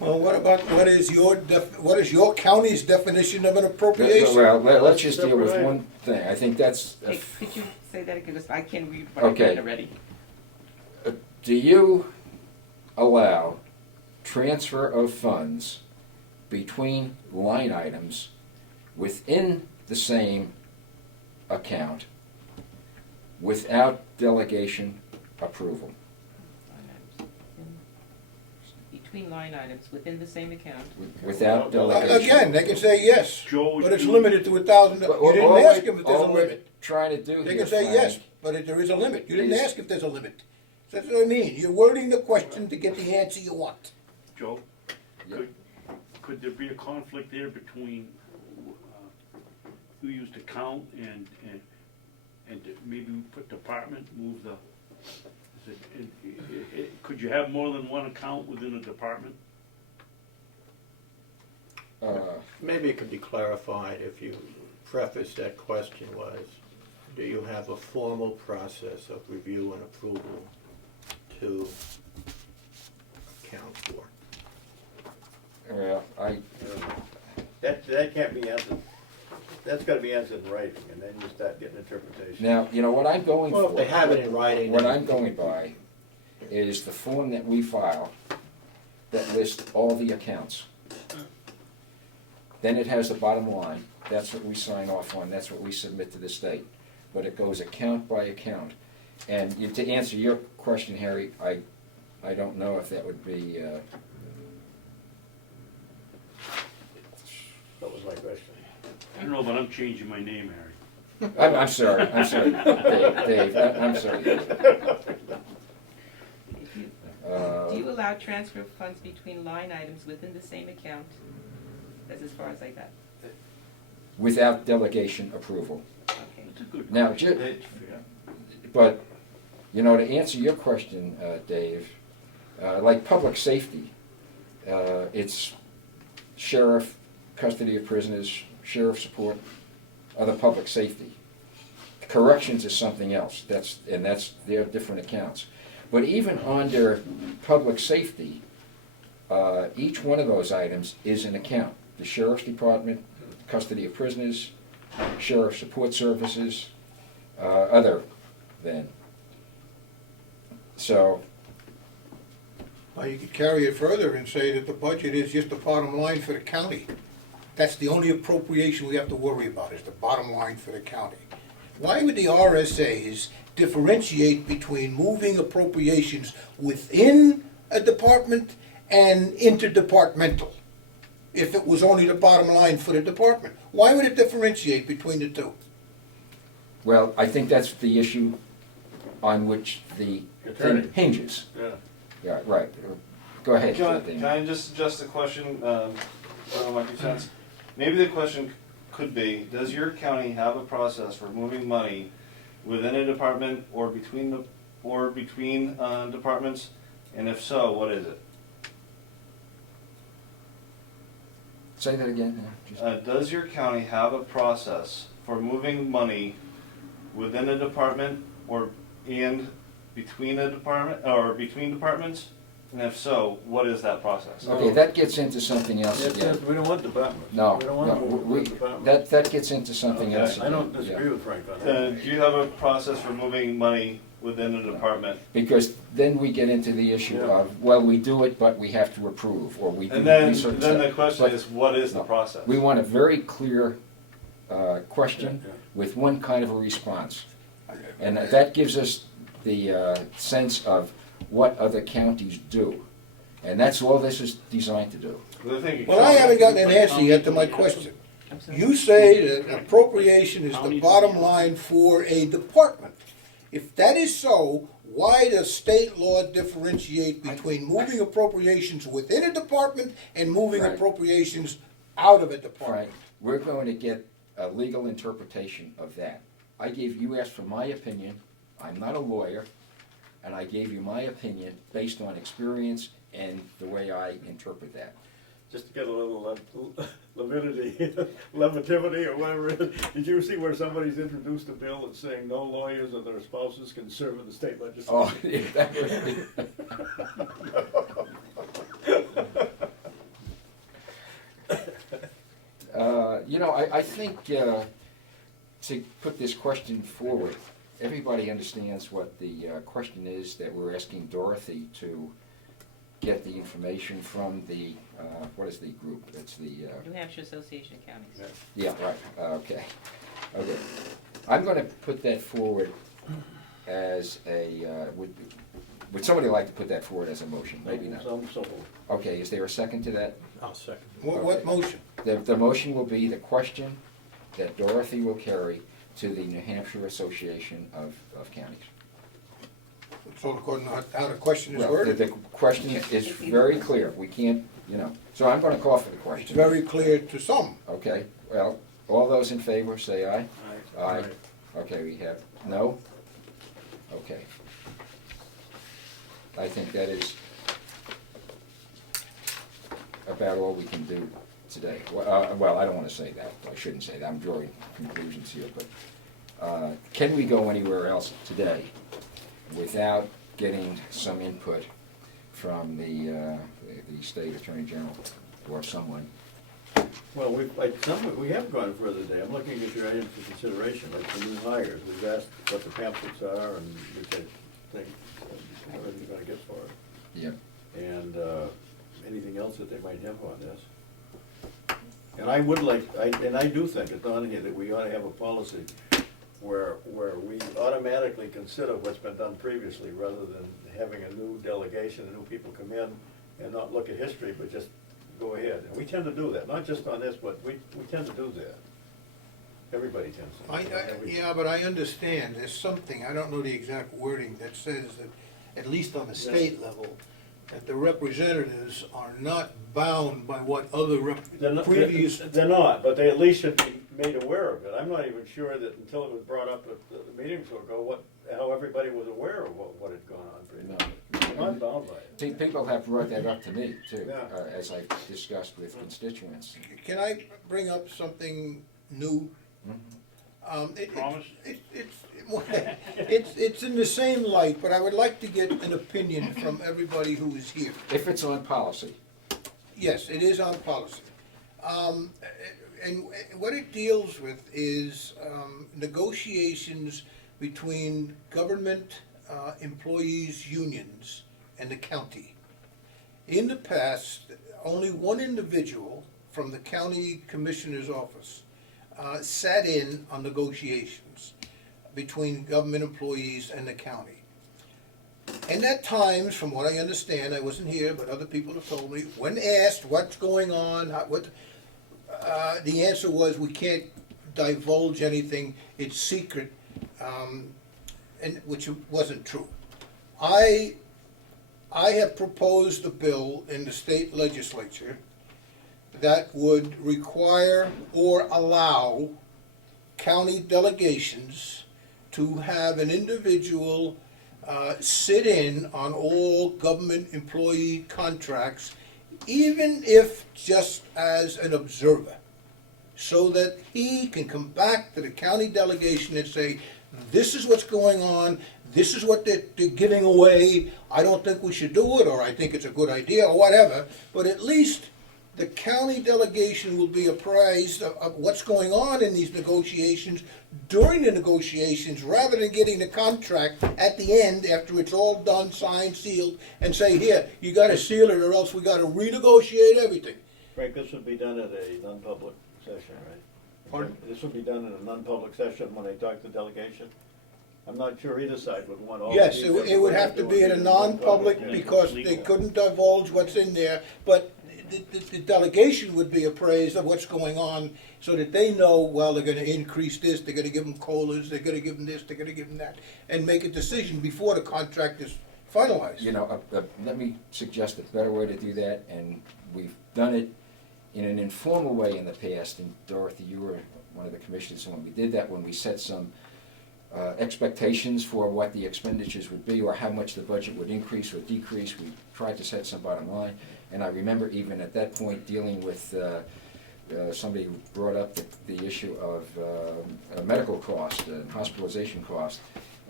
Well, what is your county's definition of an appropriation? Well, let's just deal with one thing. I think that's. Hey, could you say that again? 'Cause I can't read what Okay. I've read already. Do you allow transfer of funds between line items within the same account without delegation approval? Between line items within the same account. Without delegation. Again, they can say yes, Joe, but it's you- limited to $1,000. You didn't ask if there's a All we're limit. trying to do They here, can say Frank, yes, but there is a limit. You didn't is- ask if there's a limit. That's what I mean. You're wording the question to get the answer you want. Joe, Yeah. could there be a conflict there between who used to count and maybe we put department, move the, could you have more than one account within a department? Maybe it could be clarified if you preface that question was, do you have a formal process of review and approval to account for? Well, That can't be answered, that's gotta be answered in writing, and then you start getting interpretation. now, you know what I'm going Well, for. if they have it in writing. What then- I'm going by is the form that we file that lists all the accounts. Then it has the bottom line, that's what we sign off on, that's what we submit to the state. But it goes account by account. And to answer your question, Harry, I don't know if that would be, That was my question. I don't know, but I'm changing my name, Harry. I'm sorry, Dave, I'm sorry. If you, Uh, do you allow transfer of funds between line items within the same account? That's as far as I got. Without delegation approval. Okay. That's a good Now, question. But, you know, to answer your question, Dave, like public safety, it's sheriff, custody of prisoners, sheriff support, other public safety. Corrections is something else, that's their different accounts. But even under public safety, each one of those items is an account. The sheriff's department, custody of prisoners, sheriff support services, other than. So, Well, you could carry it further and say that the budget is just the bottom line for the county. That's the only appropriation we have to worry about, is the bottom line for the county. Why would the RSAs differentiate between moving appropriations within a department and interdepartmental, if it was only the bottom line for the department? Why would it differentiate between the two? well, I think that's the issue on which the Attorney. thing hinges. Yeah. Yeah, right. Go ahead. Can Dan. I just suggest a question, I don't know, might make sense? Maybe the question could be, does your county have a process for moving money within a department or between departments? And if so, what is it? Say that again. Just- Does your county have a process for moving money within a department and between a department, or between departments? And if so, what is that process? Okay, that gets into something else Yes, again. yes, we don't want departments. No, We don't want to no, move we, departments. that gets into something Okay. else I again. don't yeah. disagree with Frank on that. Do you have a process for moving money within a department? Because then we get into the issue Yeah. of, well, we do it, but we have to approve, or we do And then research. the question But is, what is the no, process? We want a very clear question Yeah, yeah. with one kind of a response. And that gives us the sense of what other counties do. And that's all this is designed to do. Well, I haven't gotten an answer yet to my question. I'm sorry. You say that appropriation is the bottom line for a department. If that is so, why does state law differentiate between moving appropriations within a department and moving Right. appropriations out of a Frank, department? we're going to get a legal interpretation of that. You asked for my opinion, I'm not a lawyer, and I gave you my opinion based on experience and the way I interpret that. Just to get a little levity or whatever it is. Did you see where somebody's introduced a bill that's saying no lawyers or their spouses can serve in the state legislature? Oh, yeah, that would be. I think to put this question forward, everybody understands what the question is that we're asking Dorothy to get the information from the, what is the group? It's the, New Hampshire Association of Counties. yeah, right, okay. Okay. I'm gonna put that forward as a, would somebody like to put that forward as a motion? Maybe not. So, Okay, is there a second to that? I'll second. What motion? The motion will be the question that Dorothy will carry to the New Hampshire Association of Counties. So according to how the question is Well, worded, the question is very clear, we can't, so I'm gonna call for the it's question. very clear to some. Okay, well, all those in favor say aye. Aye. Aye. Okay, we have, no? Okay. I think that is about all we can do today. Well, I don't wanna say that, I shouldn't say that, I'm drawing conclusions here, but can we go anywhere else today without getting some input from the state attorney general or someone? well, we have gone further today. I'm looking at your items for consideration, like the new hires. We've asked what the pamphlets are and we could think, what are they gonna get for it? Yeah. And anything else that they might have on this. And I would like, and I do think it's on here that we ought to have a policy where we automatically consider what's been done previously, rather than having a new delegation, and new people come in and not look at history, but just go ahead. And we tend to do that, not just on this, but we tend to do that. Everybody tends to. Yeah, but I understand, there's something, I don't know the exact wording, that says that, at least on the state level, that the representatives are not bound by what other previous. They're not, but they at least should be made aware of it. I'm not even sure that until it was brought up at the meetings ago, how everybody was aware of what had gone on previously. They're not bound by it. See, people have brought that up to me too, Yeah. as I've discussed with constituents. Can I bring up something new? Promise? It's in the same light, but I would like to get an opinion from everybody who is here. If it's on policy, Yes, it is on policy. And what it deals with is negotiations between government employees' unions and the county. In the past, only one individual from the county commissioner's office sat in on negotiations between government employees and the county. And at times, from what I understand, I wasn't here, but other people have told me, when asked what's going on, the answer was, we can't divulge anything, it's secret, and which wasn't true. I have proposed a bill in the state legislature that would require or allow county delegations to have an individual sit in on all government employee contracts, even if just as an observer, so that he can come back to the county delegation and say, this is what's going on, this is what they're giving away, I don't think we should do it, or I think it's a good idea, or whatever, but at least the county delegation will be apprised of what's going on in these negotiations during the negotiations, rather than getting the contract at the end after it's all done, signed, sealed, and say, here, you gotta seal it or else we gotta renegotiate everything. Frank, this would be done at a non-public session, right? Pardon? This would be done in a non-public session when they talk to the delegation? I'm not sure either side would want all. Yes, the details, it would but have to it be in a non-public yeah. because they couldn't divulge what's in there, but the delegation would be appraised of what's going on so that they know, well, they're gonna increase this, they're gonna give them COLAs, they're gonna give them this, they're gonna give them that, and make a decision before the contract is finalized. let me suggest a better way to do that, and we've done it in an informal way in the past, and Dorothy, you were one of the commissioners when we did that, when we set some expectations for what the expenditures would be or how much the budget would increase or decrease. We tried to set some bottom line, and I remember even at that point dealing with somebody who brought up the issue of medical cost and hospitalization cost,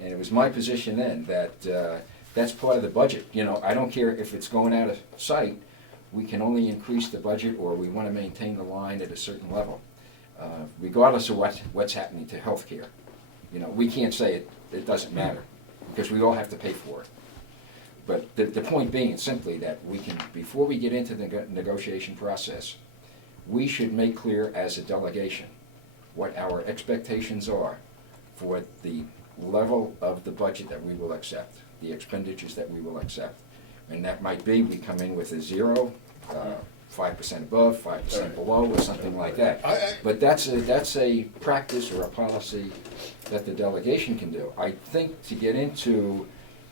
and it was my position then that that's part of the budget. I don't care if it's going out of sight, we can only increase the budget or we want to maintain the line at a certain level. regardless of what's happening to healthcare. You know, we can't say it doesn't matter, because we all have to pay for it. But the point being simply that we can, before we get into the negotiation process, we should make clear as a delegation what our expectations are for the level of the budget that we will accept, the expenditures that we will accept. And that might be, we come in with a 0, 5% above, 5% below, or something like that. But that's a practice or a policy that the delegation can do. I think to get into...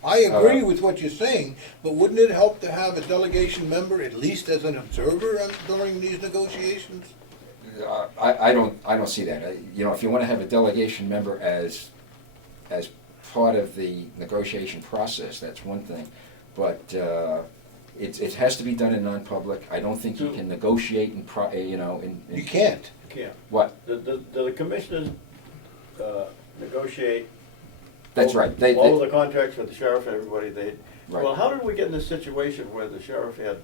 I agree with what you're saying, but wouldn't it help to have a delegation member, at least as an observer during these negotiations? I don't see that. You know, if you want to have a delegation member as part of the negotiation process, that's one thing. But it has to be done in non-public. I don't think you can negotiate in You can't. You can't. What? The commissioners negotiate. That's right. All of the contracts with the sheriff and everybody, Right. well, how did we get in this situation where the sheriff had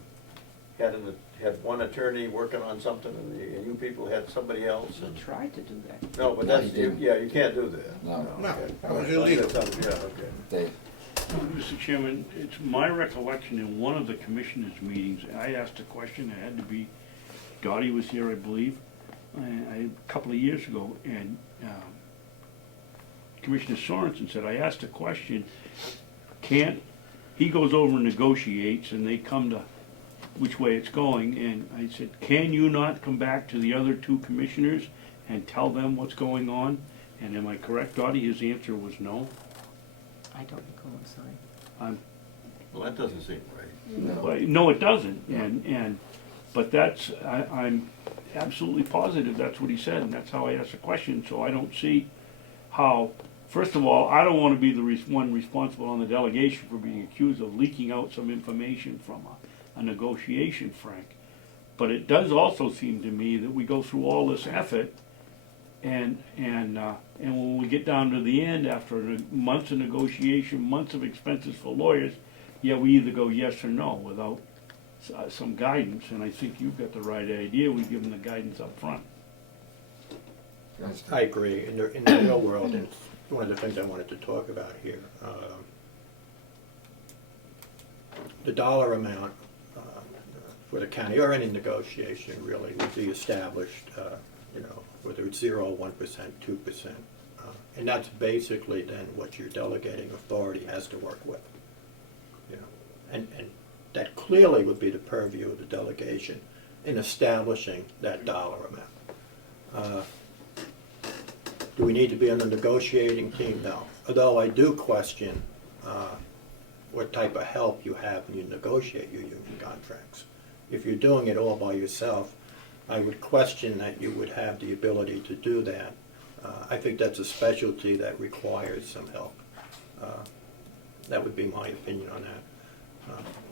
one attorney working on something and you people had somebody else? We tried to do that. No, but No, that's, he didn't. you can't do that. No. No, okay. that was illegal. Yeah, okay. They, Mr. Chairman, it's my recollection in one of the commissioners' meetings, I asked a question, it had to be, Dottie was here, I believe, a couple of years ago, and Commissioner Sorensen said, I asked a question, he goes over and negotiates, and they come to which way it's going, and I said, can you not come back to the other 2 commissioners and tell them what's going on? And am I correct, Dottie? His answer was no. I don't recall, I'm sorry. Well, that doesn't seem right. No, it doesn't, but that's, I'm absolutely positive that's what he said, and that's how I asked the question, so I don't see how, first of all, I don't wanna be the one responsible on the delegation for being accused of leaking out some information from a negotiation, Frank. But it does also seem to me that we go through all this effort, and when we get down to the end, after months of negotiation, months of expenses for lawyers, yeah, we either go yes or no without some guidance, and I think you've got the right idea, we give them the guidance up front. I agree. In the real world, and it's one of the things I wanted to talk about here, the dollar amount for the county, or any negotiation really, would be established, whether it's 0, 1%, 2%. And that's basically then what your delegating authority has to work with. And that clearly would be the purview of the delegation in establishing that dollar amount. Do we need to be on the negotiating team? No. Although I do question what type of help you have when you negotiate your union contracts. If you're doing it all by yourself, I would question that you would have the ability to do that. I think that's a specialty that requires some help. That would be my opinion on that.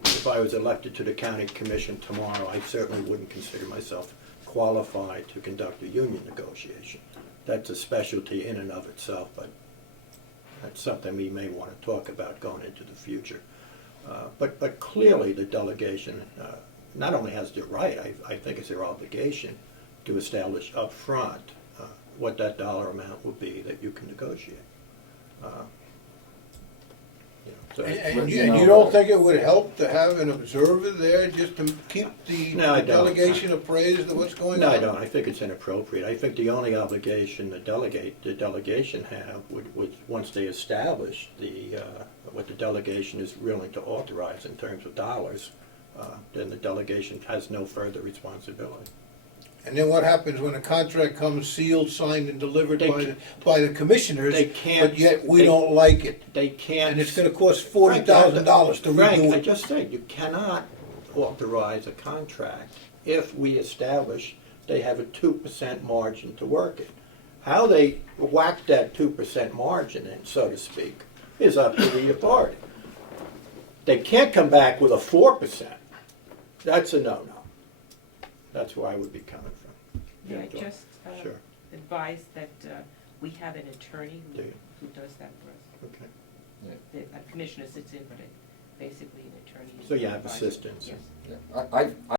If I was elected to the county commission tomorrow, I certainly wouldn't consider myself qualified to conduct a union negotiation. That's a specialty in and of itself, but that's something we may want to talk about going into the future. But clearly the delegation not only has the right, I think it's their obligation to establish up front what that dollar amount will be that you can negotiate. And you don't think it would help to have an observer there just to keep the No, I don't. delegation appraised of what's going on? No, I don't. I think it's inappropriate. I think the only obligation the delegation have would once they establish what the delegation is willing to authorize in terms of dollars, then the delegation has no further responsibility. And then what happens when a contract comes sealed, signed, and delivered They by the commissioners, they can't- but yet we they- don't like it? They can't. And it's gonna cost $40,000 to Frank, redo I it. just said, you cannot authorize a contract if we establish they have a 2% margin to work it. How they whack that 2% margin in, so to speak, is up to the authority. They can't come back with a 4%. That's a no-no. That's where I would be coming from. May I just Sure. advise that we have an attorney Do you? who does that for us. Okay. The commissioner sits in, but basically an attorney. So you have advisor. assistants. Yes. yeah,